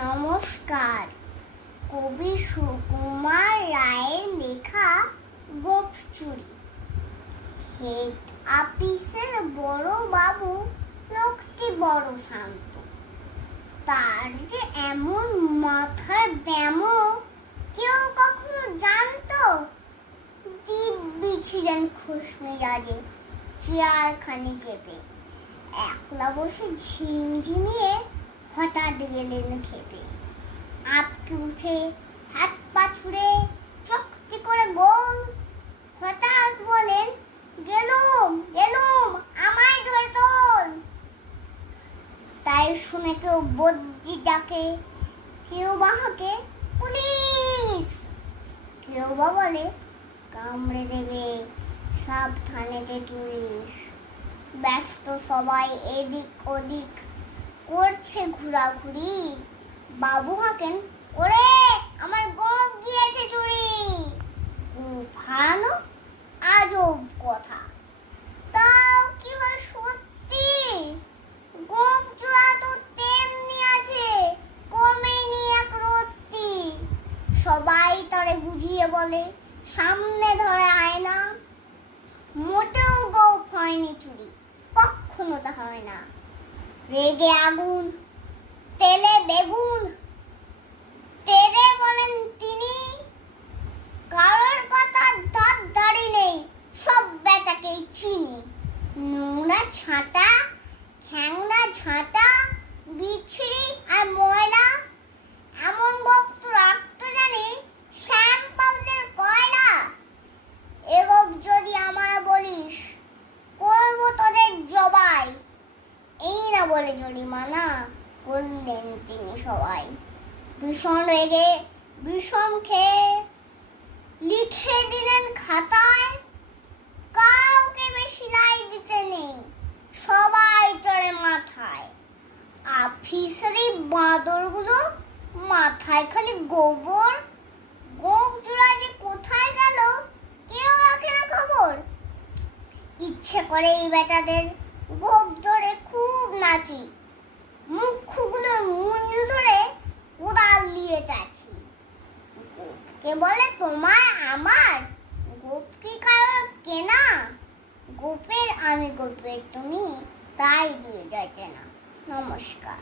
নমস্কার। কবি সুকুমার রায়ের লেখা গোপ চুরি। হেড অফিসের বড় বাবু লোকটি বড় শান্ত। তার যে এমন মাথার ব্যামো কেউ কখনো জানতো? দিব্যি ছিলেন খুশ মেজাজে, চেয়ারখানে চেপে একলা বসে ঝিমঝিমিয়ে হঠাৎ গেলেন খেপে। আপকে উঠে হাত পা ছুড়ে চকটি করে গোল, হঠাৎ বলেন, গেলুম গেলুম আমায় ধরে তোল। তাই শুনে কেউ বদ্যি ডাকে, কেউ বা হাঁকে পুলিশ, কেউ বা বলে কামড়ে দেবে সাবধানে তেতুলিশ। ব্যস্ত সবাই এদিক ওদিক করছে ঘোরাঘুরি। বাবু হাঁকেন, ওরে আমার গোপ গিয়েছে চুরি। ফানো আজব কথা, তাও কি হয় সত্যি? গোপ জোড়া তো তেমনি আছে, কমেনি এক রত্তি। সবাই তারে বুঝিয়ে বলে, সামনে ধরে আয়না। মোটেও গোপ হয়নি চুরি, কখনো তা হয় না। রেগে আগুন, তেলে বেগুন, তেরে বলেন তিনি, কারোর কথা ধার ধারি নেই, সব বেটাকেই চিনি। নোংরা ছাঁটা, খ্যাংরা ঝাঁটা, বিচ্ছিরি আর ময়লা, এমন গোপ তো রাখতে জানি শ্যাম পাউডার কয়লা। এ গোপ যদি আমায় বলিস, করবো তোদের জবাই। এই না বলে জরিমানা করলেন তিনি সবাই। ভীষণ রেগে বিষম খেয়ে লিখে দিলেন খাতায়, কাউকে বেশি লাই দিতে নেই, সবাই চড়ে মাথায়। অফিসেরই বাঁদরগুলো মাথায় খালি গোবর, গোপ জোড়া যে কোথায় গেল কেউ রাখে না খবর। ইচ্ছে করে এই বেটাদের গোপ ধরে খুব নাচি, মুখগুলোর মুঞ্জু ধরে কোদাল দিয়ে চাচি। গোপকে বলে তোমার আমার, গোপ কি কারোর কেনা? গোপের আমি গোপের তুমি, তাই দিয়ে যাচ্ছে না। নমস্কার।